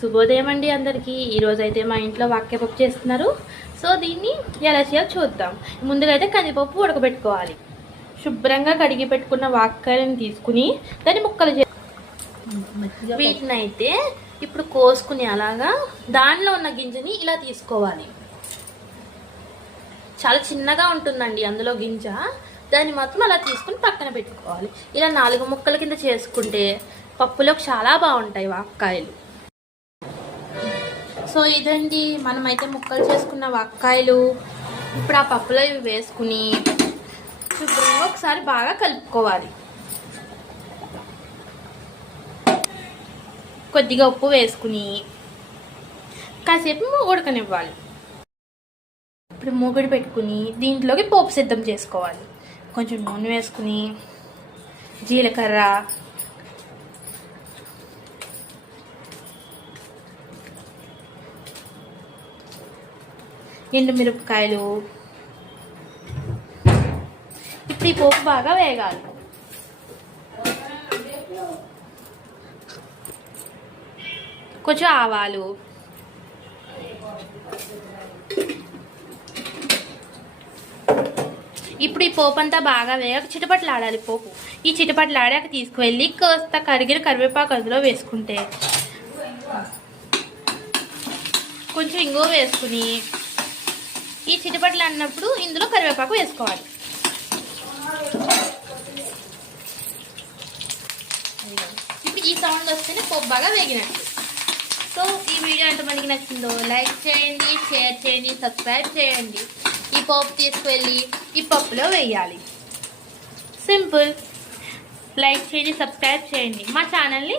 శుభోదయం అండి అందరికీ. ఈరోజు అయితే మా ఇంట్లో వాక్యపప్పు చేస్తున్నారు. సో దీన్ని ఎలా చేయాలో చూద్దాం. ముందుగా అయితే కందిపప్పు ఉడకబెట్టుకోవాలి. శుభ్రంగా కడిగి పెట్టుకున్న వాక్కాయలను తీసుకుని దాన్ని ముక్కలు చే వీటిని అయితే ఇప్పుడు కోసుకుని అలాగా దానిలో ఉన్న గింజని ఇలా తీసుకోవాలి. చాలా చిన్నగా ఉంటుందండి అందులో గింజ. దాన్ని మాత్రం అలా తీసుకుని పక్కన పెట్టుకోవాలి. ఇలా నాలుగు ముక్కల కింద చేసుకుంటే పప్పులోకి చాలా బాగుంటాయి వాక్కాయలు. సో ఇదండి మనమైతే ముక్కలు చేసుకున్న వక్కాయలు. ఇప్పుడు ఆ పప్పులో ఇవి వేసుకుని శుభ్రంగా ఒకసారి బాగా కలుపుకోవాలి. కొద్దిగా ఉప్పు వేసుకుని కాసేపు ఉడకనివ్వాలి ఇప్పుడు మూగుడు పెట్టుకుని దీంట్లోకి పోపు సిద్ధం చేసుకోవాలి. కొంచెం నూనె వేసుకుని జీలకర్ర ఎండుమిరపకాయలు. ఇప్పుడు ఈ పోపు బాగా వేగాలి. కొంచెం ఆవాలు. ఇప్పుడు ఈ పోపు అంతా బాగా వేగాక చిటపట్లు ఆడాలి పోపు. ఈ చిటపట్లు ఆడాక తీసుకువెళ్ళి కాస్త కరిగిన కరివేపాకు అందులో వేసుకుంటే. కొంచెం ఇంగో వేసుకుని ఈ చిటిపట్లు అన్నప్పుడు ఇందులో కరివేపాకు వేసుకోవాలి. ఇప్పుడు ఈ సౌండ్ వస్తేనే పప్పు బాగా వేగినట్టు. సో ఈ వీడియో ఎంతమందికి నచ్చిందో లైక్ చేయండి షేర్ చేయండి సబ్స్క్రైబ్ చేయండి. ఈ పప్పు తీసుకువెళ్ళి ఈ పప్పులో వేయాలి. సింపుల్. లైక్ చేయండి సబ్స్క్రైబ్ చేయండి. మా ఛానల్ని